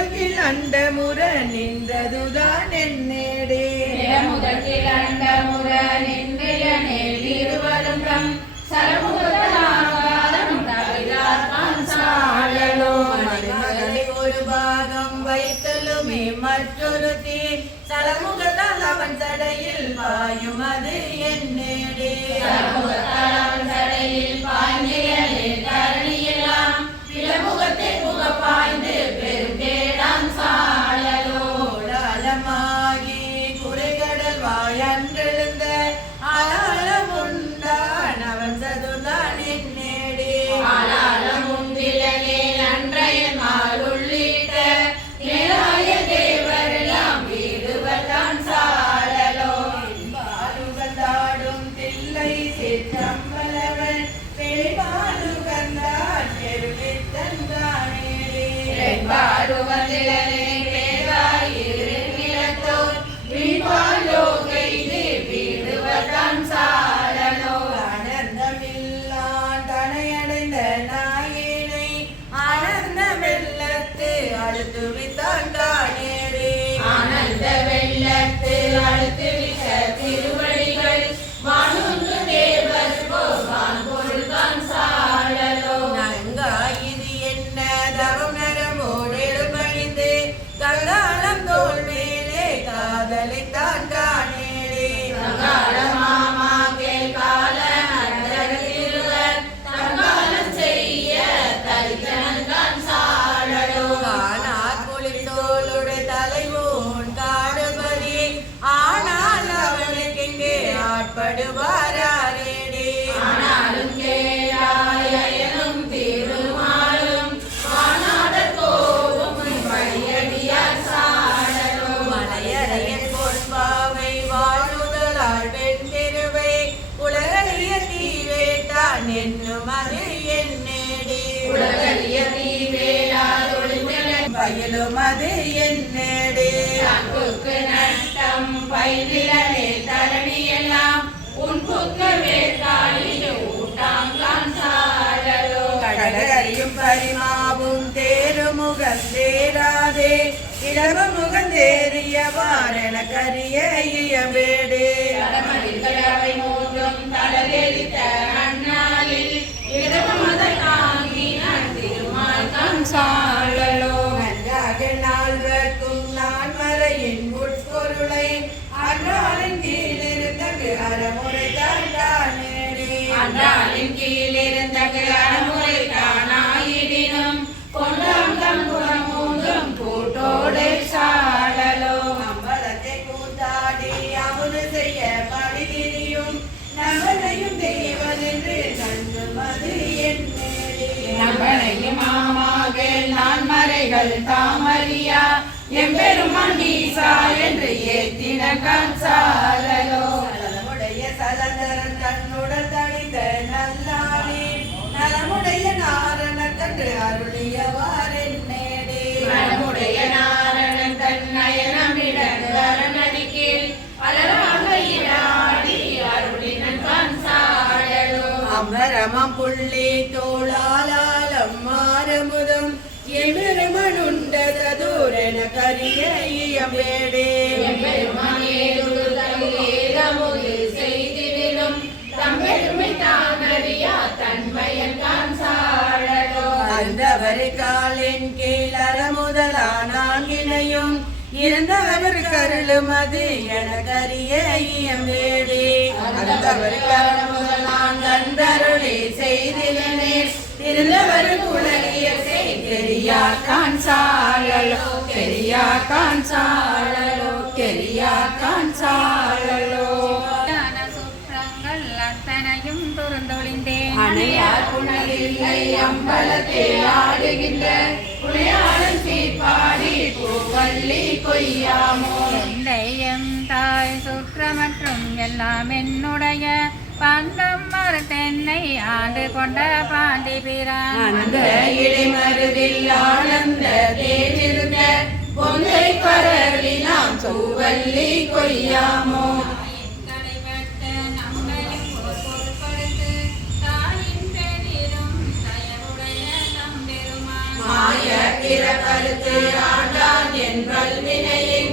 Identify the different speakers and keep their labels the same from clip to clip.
Speaker 1: நிலமுதற்கில் அண்டமுற நின்றதுதான் என்னேடே
Speaker 2: முதலில் அண்ட முற நின்றைய நேர் இருவரும் தம்
Speaker 1: ஒரு பாகம் வைத்தலுமே மற்றொரு தீ சலமுகத்தால் அவன் சடையில் பாயும் அது என்னேடே அது என்னேடி.
Speaker 2: அன்புக்கு நஷ்டம் பயிரிலே தரணி எல்லாம் உன் புக்க வேட்டாளில் ஊட்டாங்கான் சாழலோ
Speaker 1: கடகரையும் பரிமாவும் தேருமுகம் தேராதே இளவ முகந்தேறியவாரென கரிய இயவேடே.
Speaker 2: கடமதில்களவை மூன்றும் தளரெளித்த அந்நாளில் இரவமத தாங்கி நான் திருமால் தான் சாழலோ
Speaker 1: நன்றாக நால்வர்க்கும் நான் மறையின் உட்பொருளை. அன்றாலின் கீழிருந்தகு அறமுறை தாண்டேடி
Speaker 2: அன்றாளின் கீழிருந்த அறமுறை தானாயிடினும் கொண்டாங்கம் புறமூன்றும் கூட்டோடு சாழலோ
Speaker 1: அம்பலத்தை கூத்தாடி அமுது செய்ய படிதிரியும் நம்பனையும் தெய்வதென்று நன்று மது என்னேடி
Speaker 2: நம்பனையும் ஆமாகேல் நான் மறைகள் தாமறியா எம்பெருமான் ஈசா என்று ஏத்தின கஞ்சாலலோ
Speaker 1: நலமுடைய சலந்தரன் தன்னுடன் தனித்த நல்லாளி. நலமுடைய நாரண கண்டு அருளியவாறென் நேடே
Speaker 2: மனமுடைய நாரணன் தன் நயனமிடந்து அரணடிக்கீழ் அலராக
Speaker 1: அமரமம் புள்ளி தோளாலம் மாரமுதம்
Speaker 2: தானறியா தன்மையன் காண்சாழலோ
Speaker 1: அந்தவர் காலின் கீழ் அறமுதலான நான்கினையும் இருந்தவர் கருளும் அது எனக்கரிய இயம்பேடே அந்தவர் கருமுதலான் செய்திலனே இருந்தவர் காண்சாழலோ தெரியா காண்சாழலோ தெரியா காண்சாழலோ
Speaker 3: ஞான சுற்றங்கள் அத்தனையும் துறந்தொழிந்தேன்
Speaker 2: அணையார் புனலில்லை அம்பலத்தே ஆடுகின்ற புனையாளன் சீர்பாடி பூவல்லி கொய்யாமோ
Speaker 3: தாய் சுற்றமற்றும் எல்லாம் என்னுடைய பந்தம் மறு தென்னை ஆண்டு கொண்ட பாண்டி பிரான்
Speaker 2: அந்த இடைமருதில் ஆனந்த தேவிருந்த பொங்கை பரவிலாம் சூவல்லி கொய்யாமோ. மாய பிற ஆண்டான் என்
Speaker 3: கல்வினையின்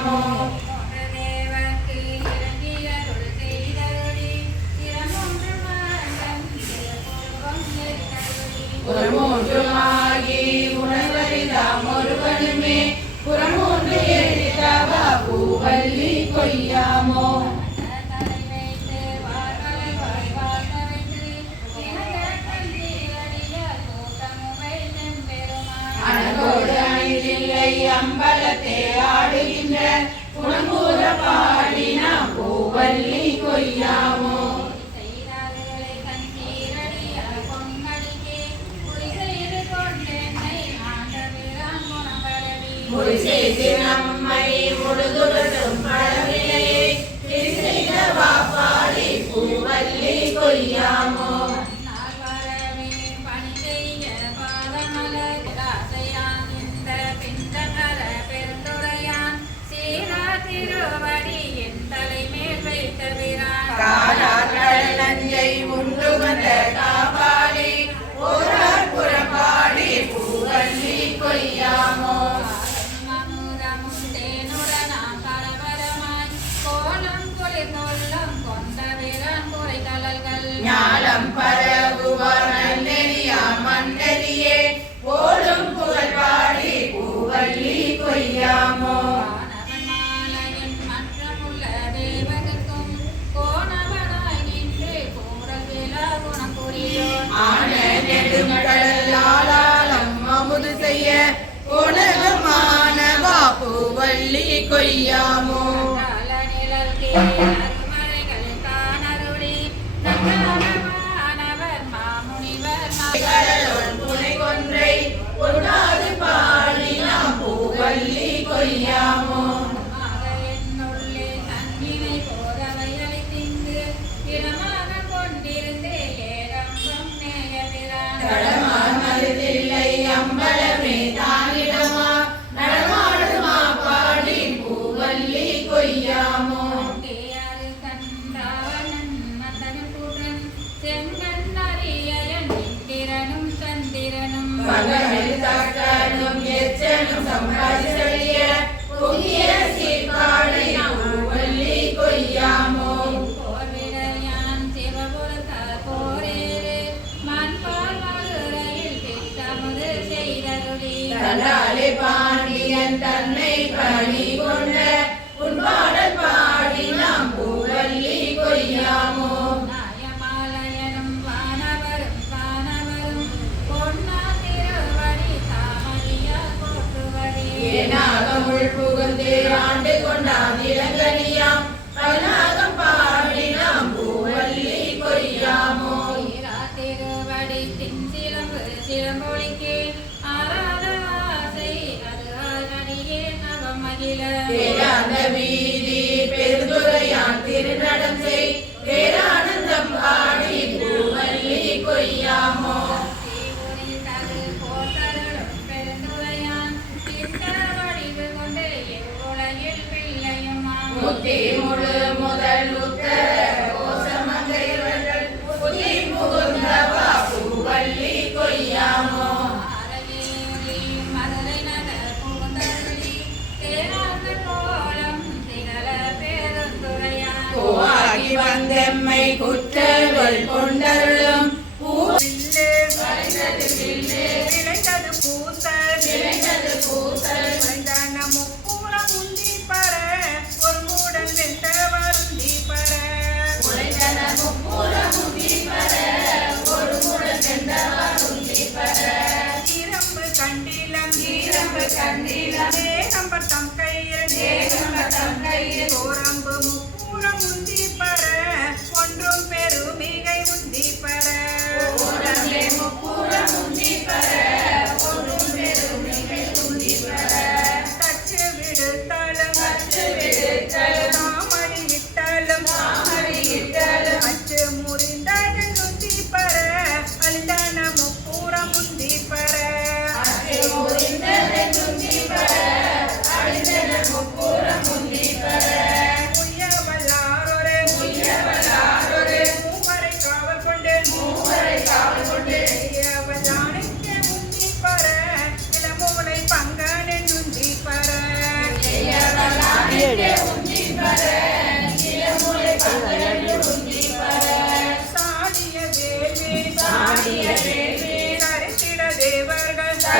Speaker 2: ஒருமூன்றுமாகி உணர்வறிந்தாம் ஒருவனுமே. புறமூன்று எழுதி தவ பூவல்லி கொய்யாமோ? கடல் ஆளாளம் அமுது செய்ய உலகமானவா பூவள்ளி கொய்யாமோ? குற்றங்கள் கொண்டருளும்.
Speaker 4: விளைந்தது பூசல்.
Speaker 2: விளைந்தது பூசல்.
Speaker 4: முக்கூலம் உந்தி பர ஒரு மூடல் வெந்த வருந்தி பர தம் கையில். நம்பர் தம் கையில்.
Speaker 2: ஓரம்பு ஊனம் உந்தி பர ஒன்றும் பெருமிகை உந்தி பர.
Speaker 4: ஊரமே முக்கூரம் உந்தி
Speaker 2: பர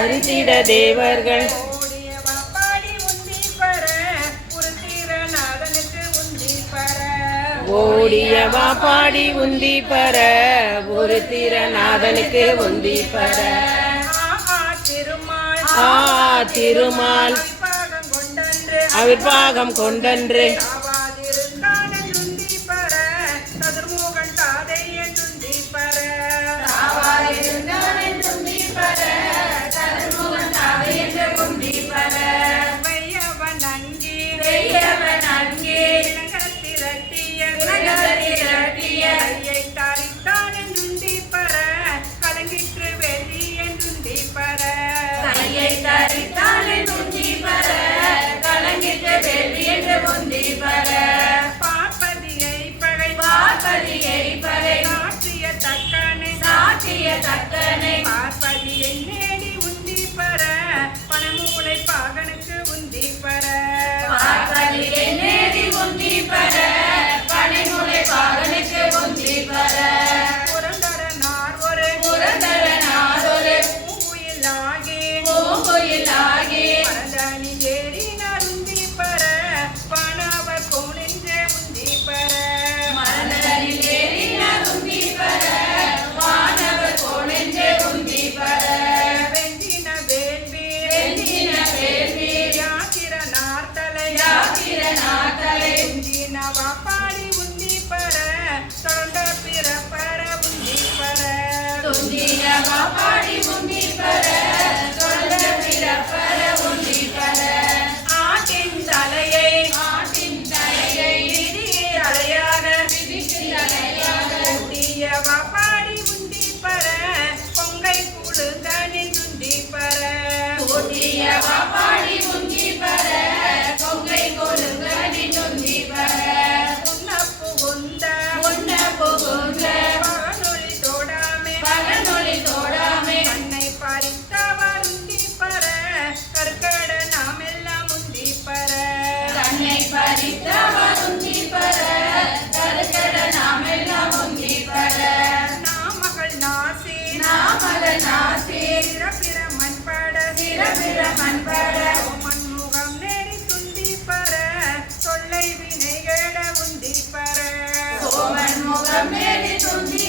Speaker 4: அரிசிட தேவர்கள்.
Speaker 5: ஓடியவா பாடி உந்தி பர ஒரு திறநாதனுக்கு உந்தி
Speaker 4: பர. திருமால்
Speaker 5: திருமால். அவிர்வாகம் கொண்டன்று.
Speaker 4: தரித்தானே
Speaker 2: துஞ்சி பர கலங்கிட்ட வேள்வி என்று முந்தி
Speaker 4: பார்ப்பதியை நேடி உந்தி பர பணமூலை பாகனுக்கு உந்தி பர
Speaker 2: பார்ப்பதியை நேடி உந்தி
Speaker 4: பர i many to me.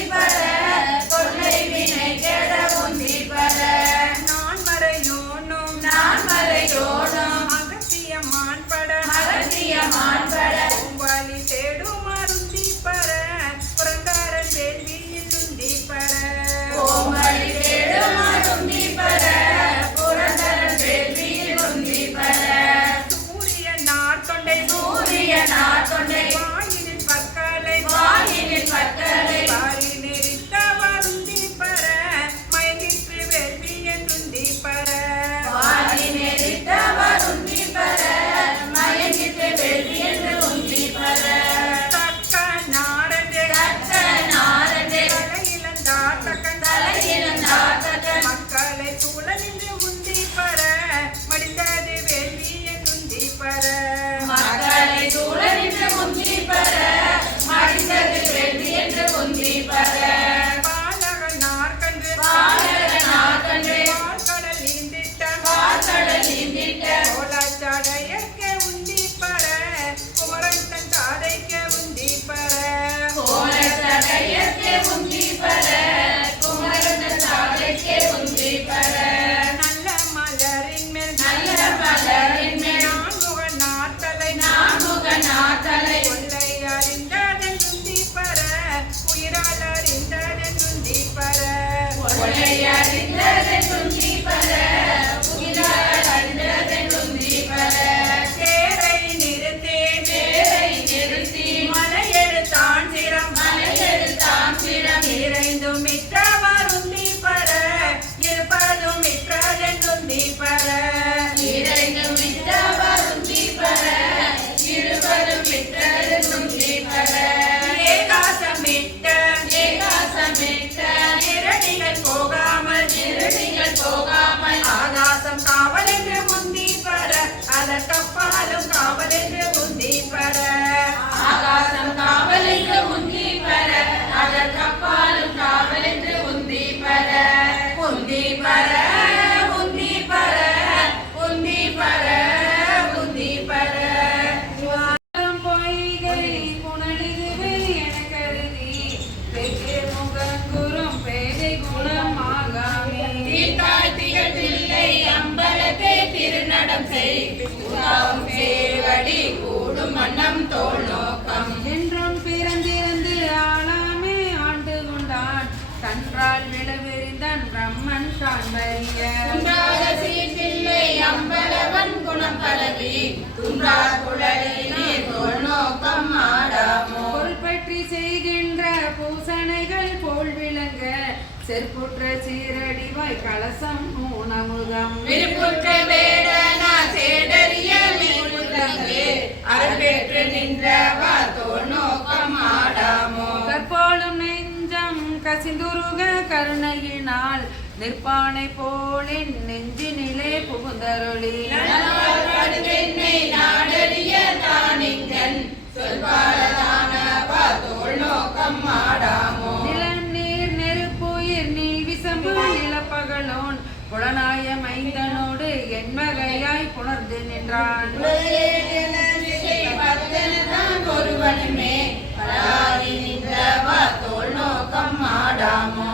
Speaker 4: அதற்கப்பாலும் காவலென்று
Speaker 2: உந்தி பர உந்தி
Speaker 3: பர. செற்புற்ற சீரடிவாய் கலசம் ஊனமுகம்
Speaker 2: விருப்புற்ற வேடனா சேடறிய மீனுலகு அருள்பெற்று நின்றவா தோல் நோக்கம் ஆடாமோ?
Speaker 3: கற்போலும் நெஞ்சம் கசிந்துருக கருணையினால் நிற்பானை போலின் நெஞ்சினிலே புகுந்தருளி.
Speaker 2: நாடறிய தானிங்கன் நோக்கம்
Speaker 3: நிலம் நீர் நெருப்புயிர் நீல் விசம்பு நிலப்பகலோன் புலனாய மைந்தனோடு என் புணர்ந்து நின்றான்.
Speaker 2: ஒருவனுமே தோல் நோக்கம் ஆடாமோ?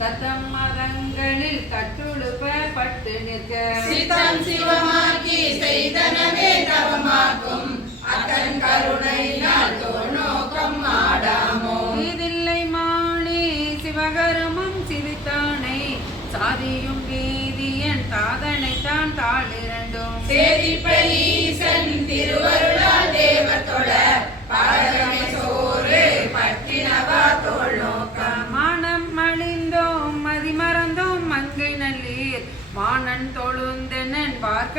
Speaker 3: தத்தம் மதங்களில் கட்டுழுப்ப பட்டு நிற்க.
Speaker 2: சித்தம் சிவமாக்கி செய்தனவே தவமாக்கும். அத்தன் கருணையினால் தோல் நோக்கம் ஆடாமோ.
Speaker 3: இதில்லை மாணி சிவகருமம் சிரித்தானை. சாதியும் வீதியன் தாதனை தான் தாளிரண்டும்.
Speaker 2: சேதிப்ப ஈசன் திருவருளால் தேவர் தொழ. பாரகமே சோறு பட்டினவா தோல்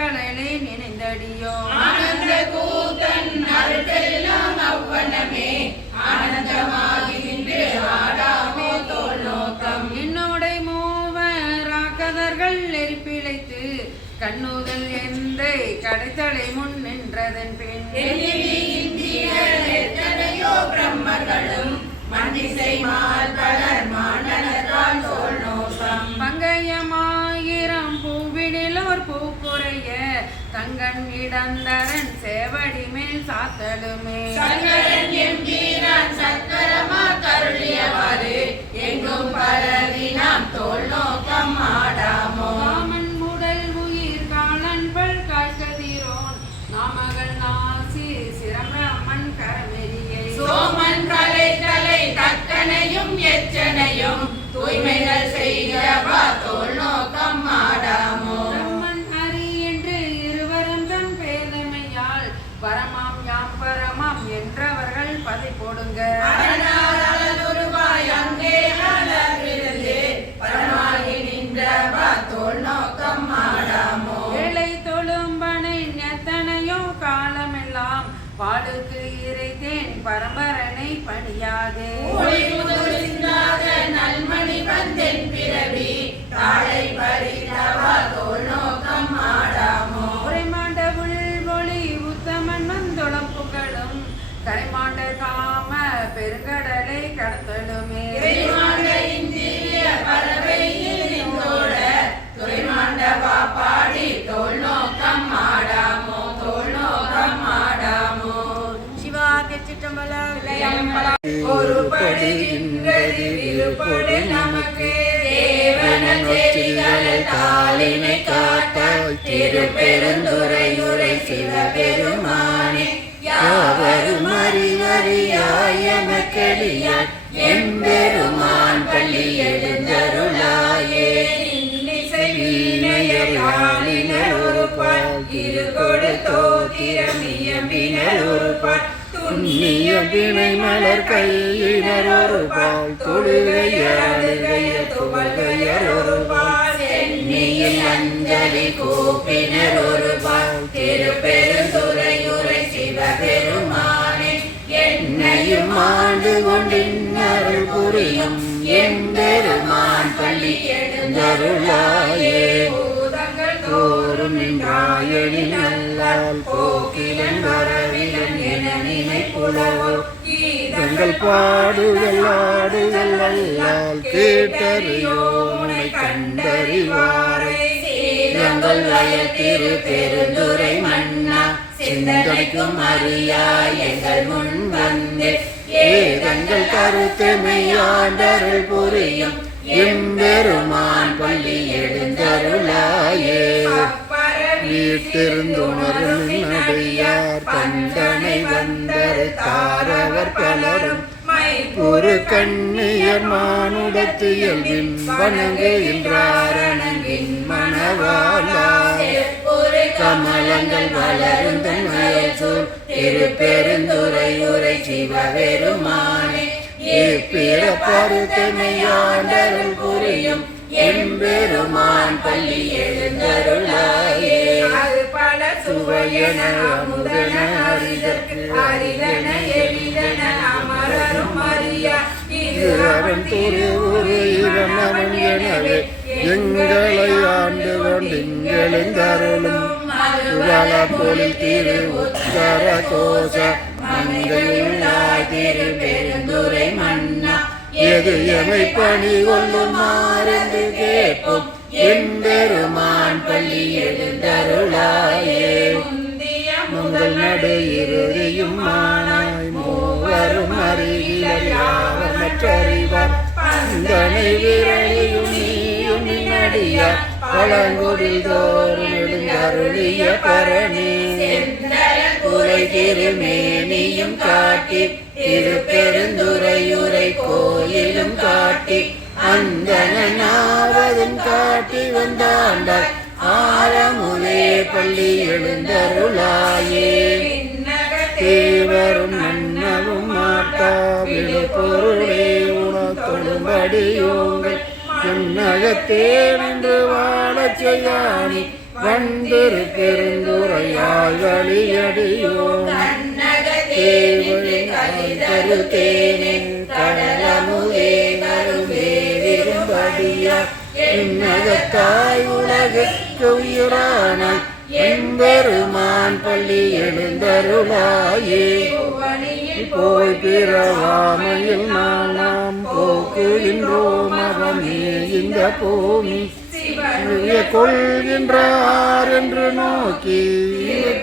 Speaker 3: பார்க்கடலே நினைந்தடியோ
Speaker 2: ஆனந்த கூத்தன் அருட்டெல்லாம் அவ்வனமே. ஆனந்தமாகி நின்று ஆடாமோ தோல் நோக்கம்
Speaker 3: என்னோடை மூவர் ஆக்கதர்கள் நெருப்பிழைத்து கண்ணுதல் எந்தை கடைத்தலை முன் நின்றதன் பின்.
Speaker 2: எத்தனையோ பிரம்மர்களும் மன்னிசை மால் பலர் மாண்டனத்தால் தோல்
Speaker 3: தங்கன் இடந்தரன் சேவடி மேல் சாத்தலுமே.
Speaker 2: சங்கரன் எம்பீரான் சக்கரமா கருளியவாறு எங்கும் பரவி நாம் தோல் நோக்கம் ஆடாமோ.
Speaker 3: காமன் உடல் உயிர் காலன் பல் காய்கதிரோன் நாமகள் நாசி சிரமன் கரமெரியை
Speaker 2: சோமன் கலை தலை தக்கனையும் எச்சனையும் தூய்மைகள் செய்யவா தோல் நோக்கம் ஆடாமோ. நோக்கம் ஆடாமோ?
Speaker 3: வேலை தொழும்பனை எத்தனையோ காலமெல்லாம் இறைத்தேன் பரம்பரனை பணியாதே.
Speaker 2: நல்மணி வந்தென் பிறவி தாழை பறித்தவா தோல் நோக்கம்
Speaker 3: காம பெருங்கடலை கடத்தலுமே.
Speaker 2: பாடி தோல் நோக்கம் ஆடாமோ தோல் நோக்கம் ஆடாமோ
Speaker 3: சிவா கெச்சிட்டம்பலம்
Speaker 2: ஒரு படுகின்றது இருப்படு நமக்கு தேவன செவிகளை தாளினை காட்டாய் திருப்பெருந்துரை உரை சிவபெருமானே. யாவரும் அறிவர்
Speaker 5: எம்பெருமான் பள்ளி எழுந்தருளாயே.
Speaker 4: இன்னிசை வீணையர் யாழினர் ஒரு பால் இரு கொடுத்தோ திறமியம்பினர் ஒரு பால்
Speaker 5: கொண்டின்னருள் புரியும் எம்பெருமான் பள்ளி எழுந்தருளாயே தோறும் நின்றாயணி நல்லால் போக்கிலன் வரவிலன் என நினைப்புலவோ. தங்கள் பாடுகள் ஆடுகள் அல்லால் கேட்டறியோனை கண்டறிவாரை. எங்கள் வயல் திரு பெருந்துரை மன்னா சிந்தனைக்கும் அறியாய் எங்கள் முன் வந்து ஏதங்கள் கருத்து மெய்யாண்டருள் புரியும். எம்பெருமான் பள்ளி எழுந்தருளாயே. வீட்டிருந்துணரும் நடையார் தந்தனை வந்தரு தாரவர் பலரும். ஒரு கண்ணியர் மானுடத்தியல் வணங்குகின்றார் அணங்கின் மணவாளா கமலங்கள் வளரும் தன்மையல் சூழ். திருப்பெருந்துரை உரை சிவபெருமானே இப்பிறப்பருத்தமையாண்டருள் புரியும் எம்பெருமான் பள்ளி எழுந்தருளாயே.
Speaker 4: அது பல
Speaker 5: சுவையன அமுதன அரிதற்கு
Speaker 4: அரிதன எளிதன அமரரும் அறியா.
Speaker 5: இது அவன் திரு மங்கள பொழில் திரு உத்தர கோஷ மங்கையுள்ளாய் திரு பெருந்துரை மன்னா. எது எமை பணி கொள்ளுமாறென்று கேட்போம். எம்பெருமான் பள்ளி எழுந்தருளாயே. உங்கள் நடு இறுதியும் மானாய். மூவரும் அருகில் யாவர் மற்றறிவார் பந்தனை விரலியும் நீயும் நடியார் பழங்குடில் தோறும் எழுந்தருளிய பரணி உரை திருமேனியும் காட்டி திருப்பெருந்துரையுரை கோயிலும் காட்டி அந்தனாவதும் காட்டி வந்தாண்டாய் ஆரமுதே பள்ளி எழுந்தருளாயே தேவரும் மன்னவும் மாட்டா விழுப்பொருளே உணத்தொழும்படியோங்கள் என்னகத்தே நின்று வாழச் செய்யானி வந்திரு பெருந்துரையாய் வழியடியோம் தேவரு தேனே கடலமுதே கருமே விரும்படியா என்னகத்தாய் உலகுக்கு உயிரானாய் எம்பெருமான் பள்ளி எழுந்தருளாயே. போய் பிறவாமையில் நாம் போக்குகின்றோம் அவனே இந்த பூமி. கொள்கின்றார் என்று நோக்கி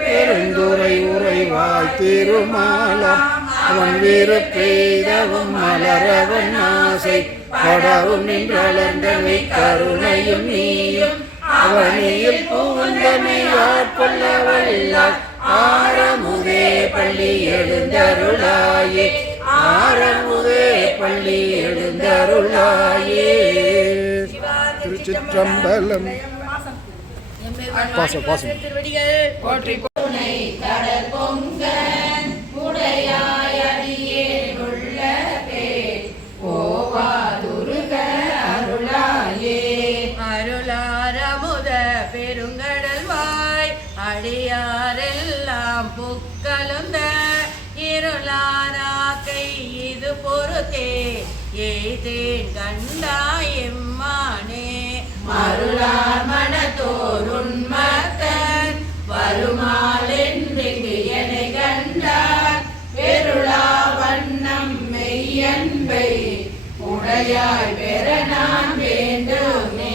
Speaker 5: பெருந்துரை உரைவாய் திருமாலம் அவன் விருப்பெய்தவும் மலரவன் ஆசை. படவும் நின்றளர்ந்தவை கருணையும் நீயும். அவனியில் புகுந்தனை ஆட்கொள்ள வல்லார் ஆரமுதே பள்ளி எழுந்தருளாயே. ஆரமுதே பள்ளி எழுந்தருளாயே. சம்பளம். பாசம் பாசம்.
Speaker 3: வாய் அடியாரெல்லாம் புக்கலுந்த இருளாராக்கை இது பொறுத்தே எய்தேன் கண்டாய்
Speaker 2: மருளார் மனத்தோருண் வருமால் என்றெங்கு என்னை கண்டார். பெருளா வண்ணம் மெய்யன்பை உடையாய் பெற நான் வேண்டுமே
Speaker 3: வேண்டும்.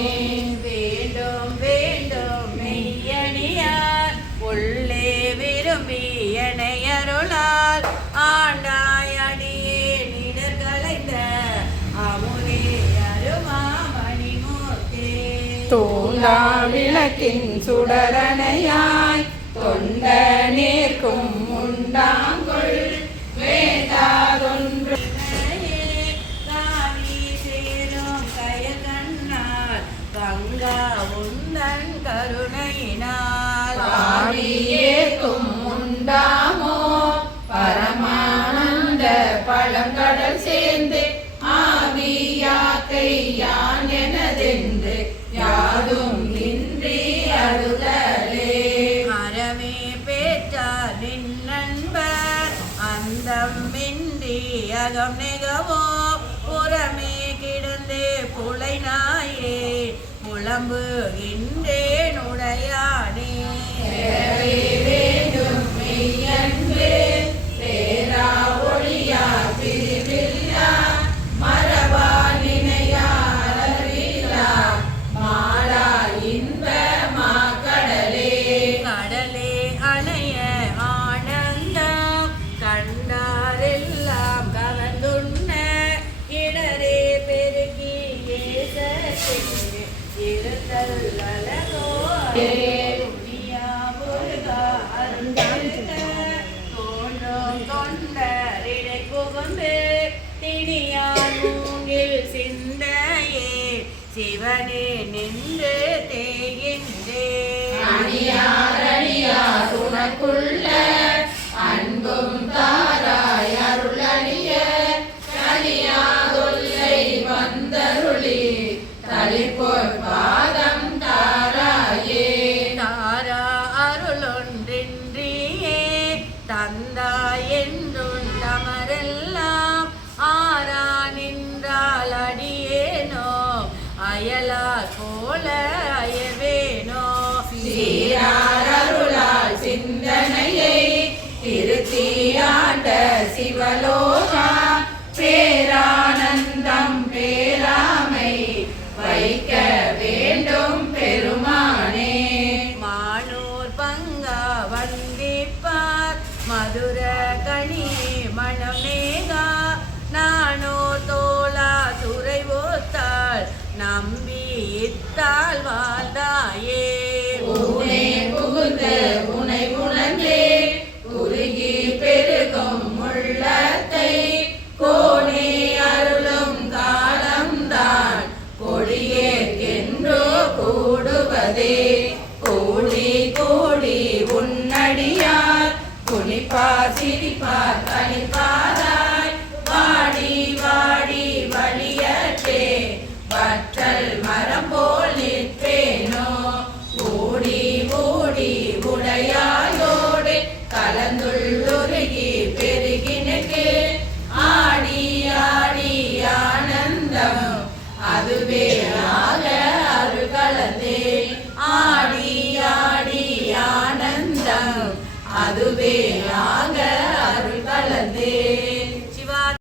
Speaker 4: தூண்டா விளக்கின் சுடரணையாய் தொண்ட நேர்க்கும் உண்டாங்கொள்.
Speaker 1: வேண்டாதொன்று காவி உந்தன் கருணையினால்
Speaker 2: ஆவியேக்கும் உண்டாமோ? பரமானந்த பழங்கடல் சேர்ந்து ஆவியாக்கை யான் எனதென்று யாதும்
Speaker 1: அந்தம் மின்றி அகம் நிகவோ புறமே கிடந்தே புலை நாயே புலம்புகின்றேன் உடையானே.
Speaker 2: பேரானந்தம் பேராமை வைக்க வேண்டும் பெருமானே.
Speaker 1: மானூர் பங்கா வந்திப்பார் மதுர கனி மணமேகா. நானோ தோலா துறை ஓத்தாள் நம்பி இத்தாள் வாழ்ந்தாயே.